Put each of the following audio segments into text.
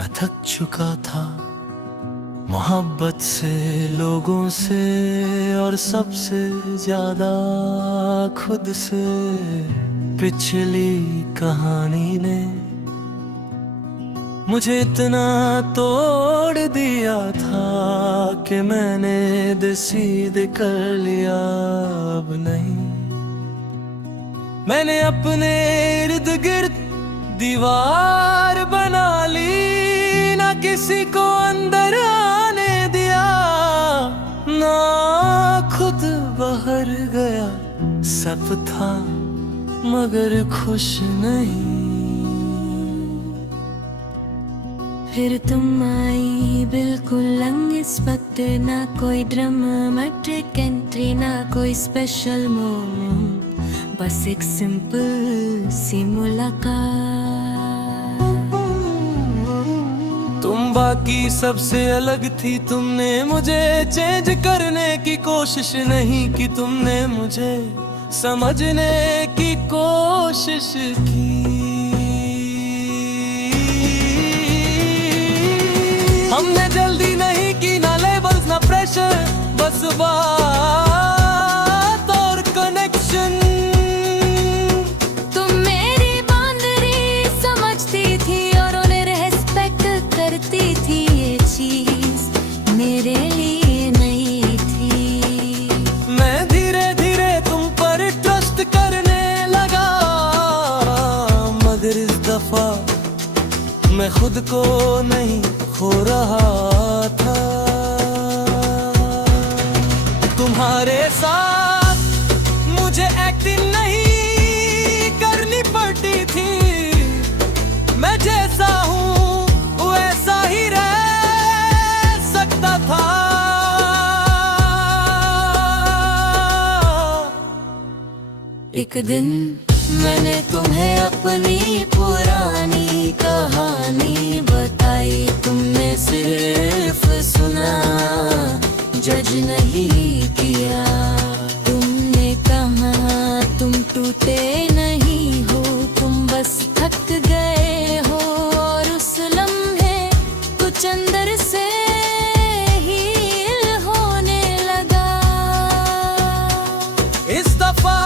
मैं थक चुका था मोहब्बत से, लोगों से और सबसे ज्यादा खुद से। पिछली कहानी ने मुझे इतना तोड़ दिया था कि मैंने डिसाइड कर लिया अब नहीं। मैंने अपने इर्द गिर्द दीवार बना ली, ना किसी को अंदर आने दिया, ना खुद बाहर गया। सब था मगर खुश नहीं। फिर तुम आई बिल्कुल अनएक्सपेक्ट, ना कोई ड्रामेटिक एंट्री, ना कोई स्पेशल मोमेंट, बस एक सिंपल सी मुलाकात। तुम बाकी सबसे अलग थी, तुमने मुझे चेंज करने की कोशिश नहीं की, तुमने मुझे समझने की कोशिश की। हमने जल्दी नहीं की, ना लेबल्स ना प्रेशर, बस बात और कनेक्शन। तुम मेरी बाउंड्री समझती थी और उन्हें रेस्पेक्ट करती थी, ये चीज मेरे लिए नई थी। मैं धीरे धीरे तुम पर ट्रस्ट करने लगा, मगर इस दफा मैं खुद को नहीं खो रहा था। तुम्हारे साथ मुझे एक्टिंग नहीं करनी पड़ती थी, मैं जैसा हूँ वैसा ही रह सकता था। एक दिन मैंने तुम्हें अपनी पुरानी कहानी बताई, तुमने सिर्फ सुना, जज नहीं किया। तुमने कहा तुम टूटे नहीं हो, तुम बस थक गए हो, और उस लम्हे कुछ अंदर से हील होने लगा। इस दफा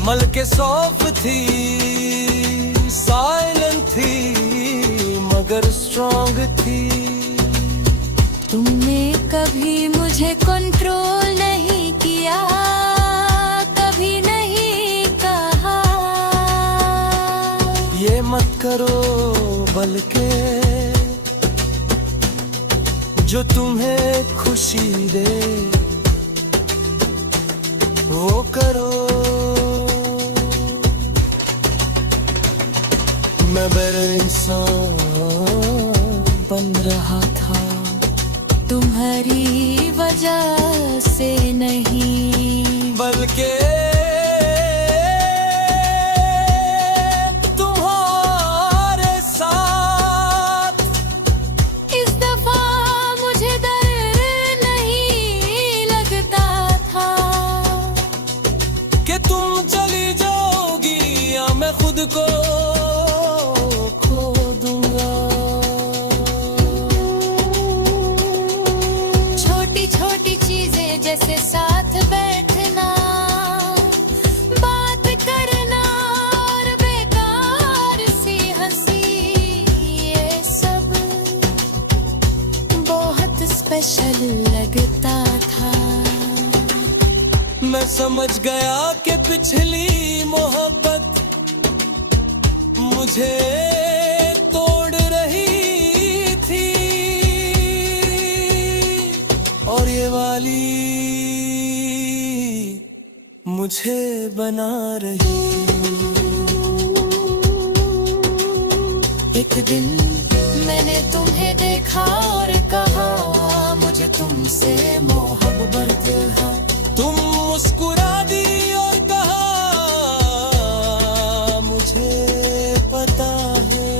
मल के सौंफ थी, साइलेंट थी मगर स्ट्रॉन्ग थी। तुमने कभी मुझे कंट्रोल नहीं किया, कभी नहीं कहा ये मत करो, बल्कि जो तुम्हें खुशी दे वो करो। मैं बेहतर इंसान बन रहा था, तुम्हारी वजह से नहीं, बल्कि तुम्हारे साथ। इस दफा मुझे डर नहीं लगता था कि तुम चली जाओगी या मैं खुद को जैसे साथ बैठना, बात करना और बेकार सी हंसी, ये सब बहुत स्पेशल लगता था। मैं समझ गया कि पिछली मोहब्बत मुझे तोड़ रही थी, और ये वाली मुझे बना रही। एक दिन मैंने तुम्हें देखा और कहा, मुझे तुमसे मोहब्बत है। तुम मुस्कुरा दी और कहा, मुझे पता है।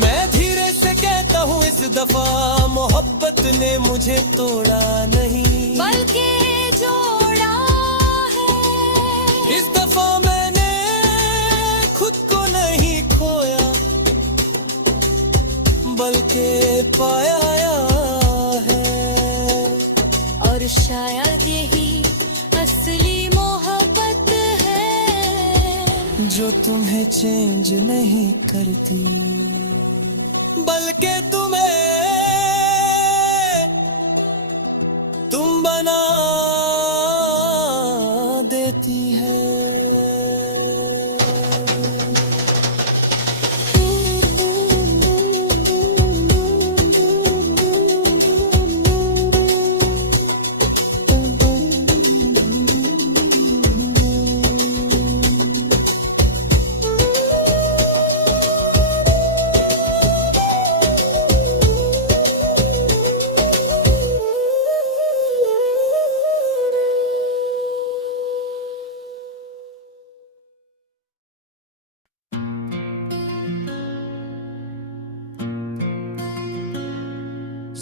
मैं धीरे से कहता हूँ इस दफा मोहब्बत ने मुझे तोड़ा नहीं, बल्कि जोड़ा है। इस दफा मैंने खुद को नहीं खोया, बल्कि पाया है। और शायद यही असली मोहब्बत है, जो तुम्हें चेंज नहीं करती, बल्कि तुम बना देती है।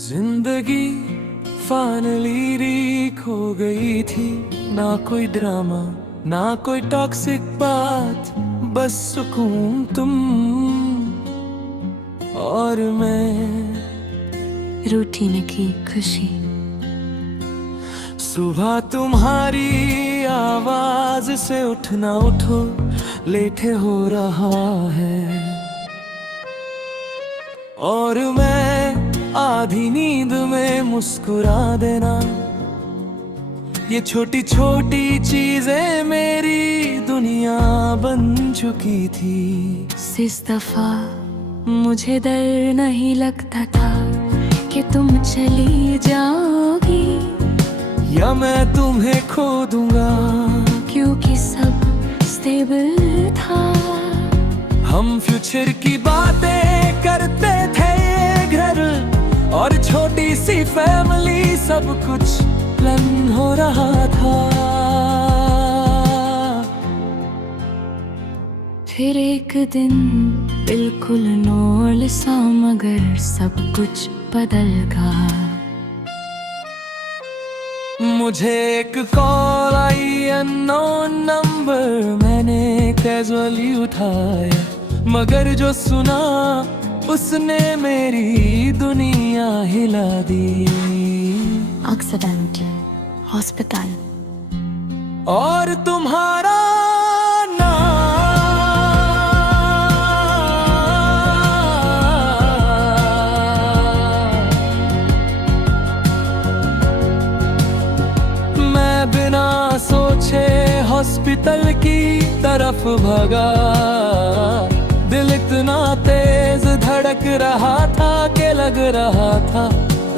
जिंदगी फाइनली रीक हो गई थी, ना कोई ड्रामा ना कोई टॉक्सिक बात, बस सुकून तुम और मैं, रूटीन की खुशी। सुबह तुम्हारी आवाज से उठना उठो लेटे हो रहा है, और मैं आधी नींद में मुस्कुरा देना। ये छोटी छोटी चीजें मेरी दुनिया बन चुकी थी। इस दफा मुझे डर नहीं लगता था कि तुम चली जाओगी, या मैं तुम्हें खो दूंगा, क्योंकि सब स्टेबल था। हम फ्यूचर की बातें करते थे, घर और छोटी सी फैमिली, सब कुछ प्लान हो रहा था। फिर एक दिन बिल्कुल नॉर्मल सा, मगर सब कुछ बदल गया। मुझे एक कॉल आई अननोन नंबर, मैंने कैजुअली उठाया, मगर जो सुना उसने मेरी दुनिया हिला दी। एक्सीडेंट, हॉस्पिटल, और तुम्हारा नाम। मैं बिना सोचे हॉस्पिटल की तरफ भागा, दिल इतना तेज धड़क रहा था कि लग रहा था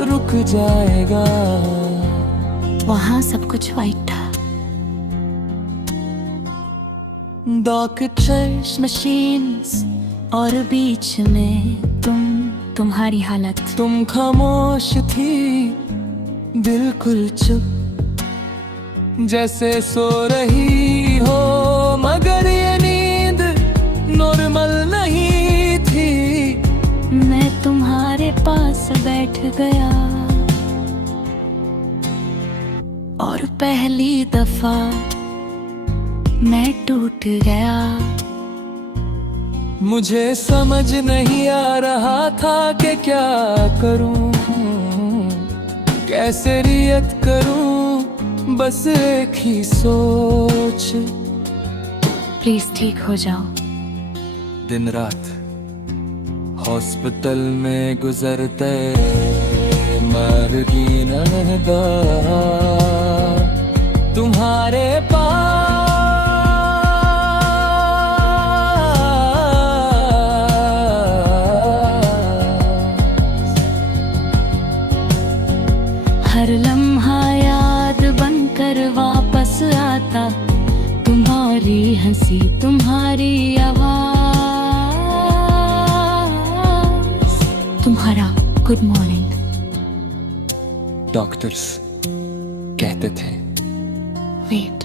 रुक जाएगा। वहाँ सब कुछ वाइट था, डॉक्टर्स, मशीन्स, और बीच में तुम्हारी हालत। तुम खामोश थी, बिल्कुल चुप, जैसे सो रही हो, मगर ये नींद नॉर्मल नहीं थी। मैं तुम्हारे पास बैठ गया, और पहली दफा मैं टूट गया। मुझे समझ नहीं आ रहा था कि क्या करूं, कैसे रिएक्ट करूं, बस एक ही सोच, प्लीज ठीक हो जाओ। दिन रात हॉस्पिटल में गुजरते मर की नहदा, तुम्हारे पास हर लम्हा याद बनकर वापस आता, तुम्हारी हंसी, तुम्हारी आवाज, तुम्हारा गुड मॉर्निंग। डॉक्टर्स कहते थे वेट,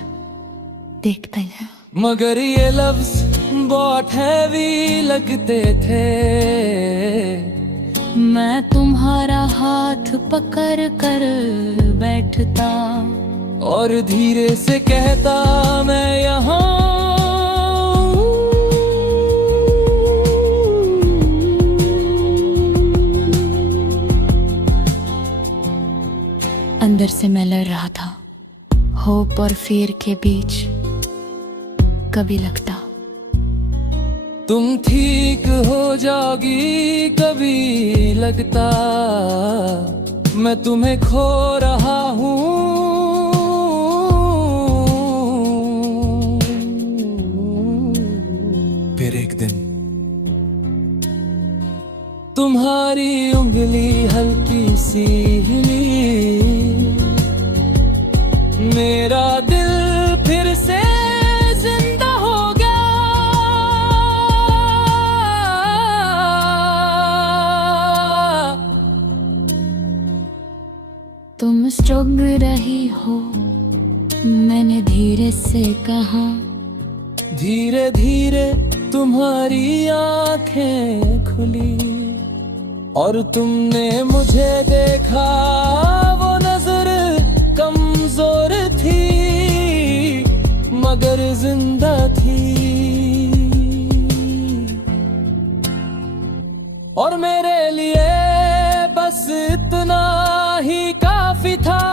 देखते हैं। मगर ये लफ्ज बहुत हैवी लगते थे, मैं तुम्हारा हाथ पकड़ कर बैठता और धीरे से कहता मैं यहाँ अंदर से मैं लड़ रहा था, होप और फियर के बीच। कभी लगता तुम ठीक हो जाओगी, कभी लगता मैं तुम्हें खो रहा हूँ। फिर एक दिन तुम्हारी उंगली हल्की सी हिली, मेरा दिल फिर से जिंदा हो गया। तुम स्ट्रगल रही हो, मैंने धीरे से कहा। धीरे धीरे तुम्हारी आंखें खुली और तुमने मुझे देखा। वो नजर कमजोर थी मगर जिंदा थी, और मेरे लिए बस इतना ही काफी था।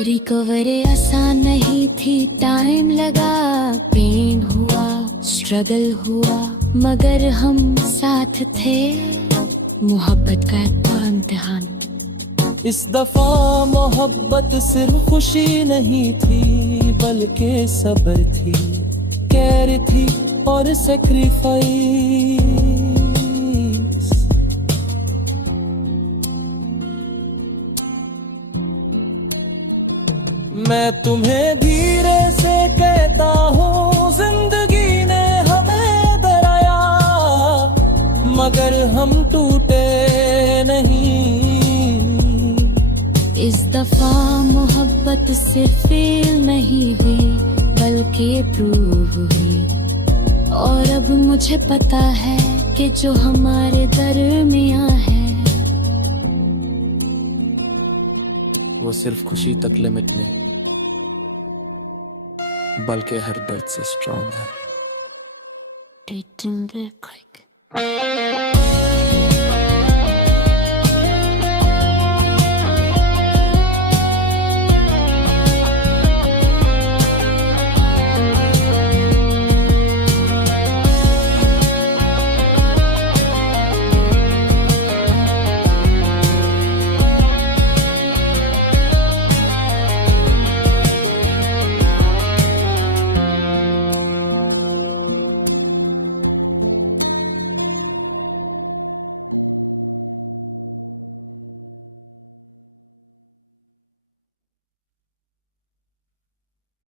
रिकवरी आसान नहीं थी, टाइम लगा, पेन हुआ, स्ट्रगल हुआ, मगर हम साथ थे। मोहब्बत का इम्तिहान। इस दफा मोहब्बत सिर्फ खुशी नहीं थी बल्कि सब्र थी, केयर थी और सैक्रिफाइस। मैं तुम्हें धीरे से कहता हूँ, जिंदगी ने हमें डराया मगर हम टूटे नहीं। इस दफा मोहब्बत सिर्फ फील नहीं हुई बल्कि प्रूव हुई, और अब मुझे पता है कि जो हमारे दरमियां है वो सिर्फ खुशी तक लिमिट नहीं बल्कि हर दर्द से स्ट्रॉन्ग है। Dating the click.